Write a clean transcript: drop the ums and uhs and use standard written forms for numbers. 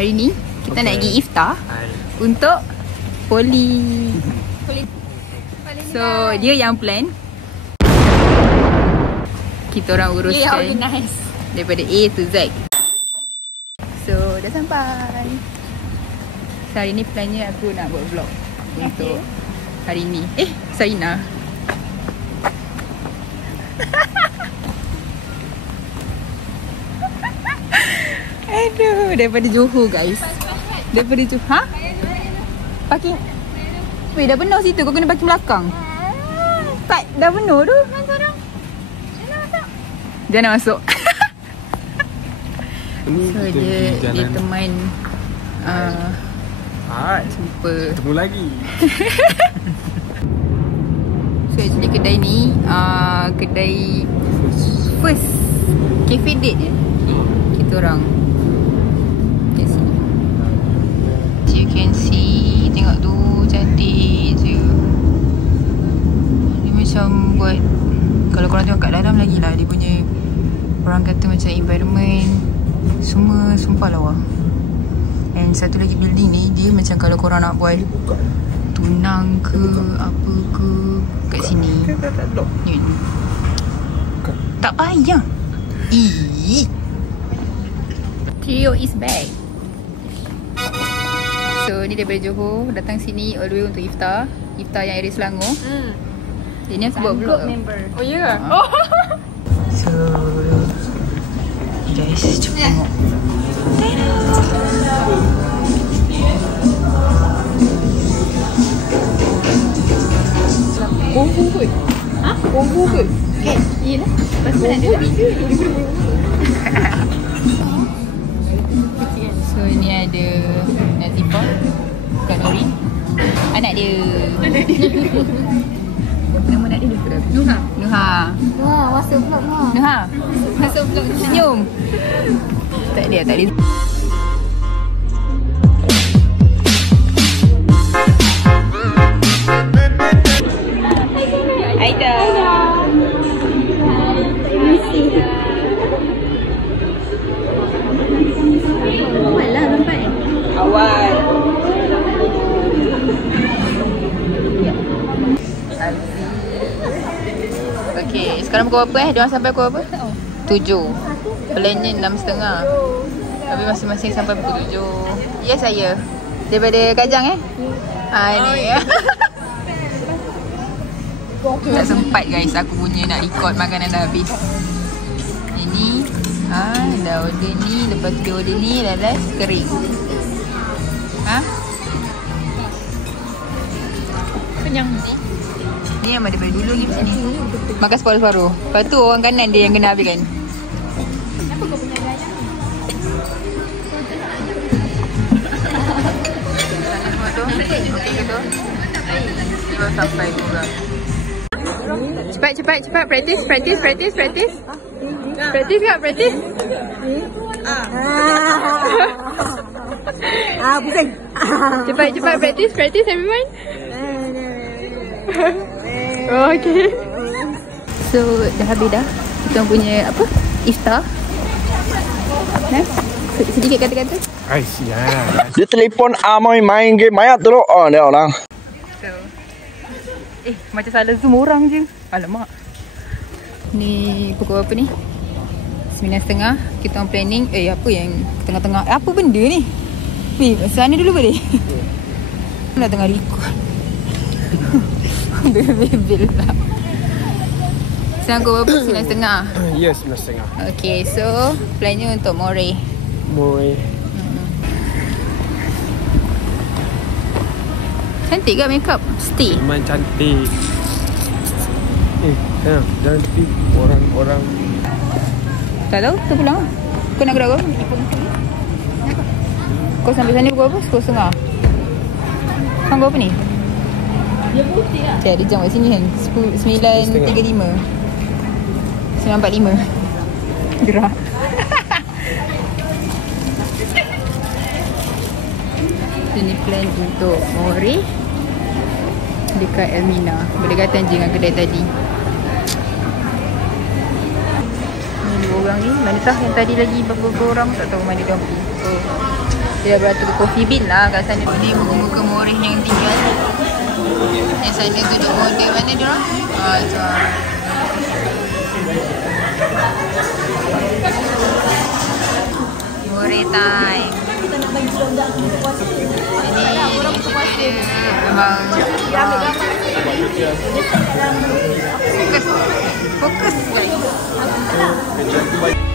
Hari ni kita nak pergi iftar untuk Poli. So dia yang plan, kita orang uruskan daripada A to Z. So dah sampai. So hari ni plannya aku nak buat vlog untuk hari ni. Saina. Aduh, daripada Johor guys. Daripada Johor. Ha? Parking. Weh, dah penuh situ. Kau kena parking belakang. Tak, dah penuh tu. Jangan masuk. So dia teman super. Ketemu lagi. So actually kedai ni kedai first cafe date je kita orang kat sini. So you can see, tengok tu cantik je. Dia macam buat, kalau korang tengok kat dalam lagi lah, dia punya orang kata macam environment semua sumpah lawa. And satu lagi building ni, dia macam kalau korang nak buat tunang ke apa ke kat sini, tak payah. Trio is back. So ni daripada Johor datang sini all the way untuk iftar. Iftar yang area Selangor. Ini aku buat vlog member. Oh ya. Yeah. So guys, cuba tengok. Bumbu kot. Ha? Bumbu kot. Okay. Yelah. Lepas tu nak ada. So ni ada Nazifah, Kak Nori, anak dia. Nama anak dia lupa dah. Nuha. Wah, masa vlog Nuha. Nuha. Masa vlog senyum. Tak dia. Aida. Awal lah sampai. Awal. Okay, sekarang pukul berapa Diorang sampai pukul berapa? 7. Plannya 6.30. Tapi masing-masing sampai pukul 7. Ya saya. Daripada Kajang ni. Tak sempat guys, aku punya nak record makanan dah habis. Ini dah order ni, lepas tu dia order ni, last kering. Kenyang. Ni yang daripada dulu ni macam ni. Makan separuh-separuh. Lepas tu orang kanan dia yang kena habiskan. Kenapa kau punya ada ayam ni? Okey ke tu? Dia baru sampai juga. Cepat. Practice. Practice tak? Practice? Bukan. Cepat. Practice everyone. Okay. So dah habis dah kita punya apa? Iftar. Sedikit kata-kata. Dia telefon main game mayat tu. Dia orang. So macam salah zoom orang je. Alamak. Ni pukul apa ni? 9.30. Kita orang planning. Apa yang tengah-tengah? Apa benda ni? Sana dulu boleh? Dah tengah record. Bebel lah. Sekarang pukul berapa? 9.30. Ya, 9.30. Okay, so plannya untuk More. Cantik ke makeup? Stay. Memang cantik. Jangan tepi orang. Tak tahu, tu pulang. Kau nak gerak ke? Kau sampai sana pukul apa? 10.30. Kau berapa ni? Dia putih lah. Dia jam kat sini kan 9.35 9.45 gerak. Ini plan untuk More dekat Elmina, berdekatan je dengan kedai tadi. Ni dua orang ni, mana tahu yang tadi lagi beberapa orang tak tahu mana dia pergi. So Dia beratur ke Coffee Bean lah kat sana. Ni muka-muka moreh yang tinggal. Yang sana tunjuk model mana dia orang? Tu. Moreh time. Ini memang fokus guys.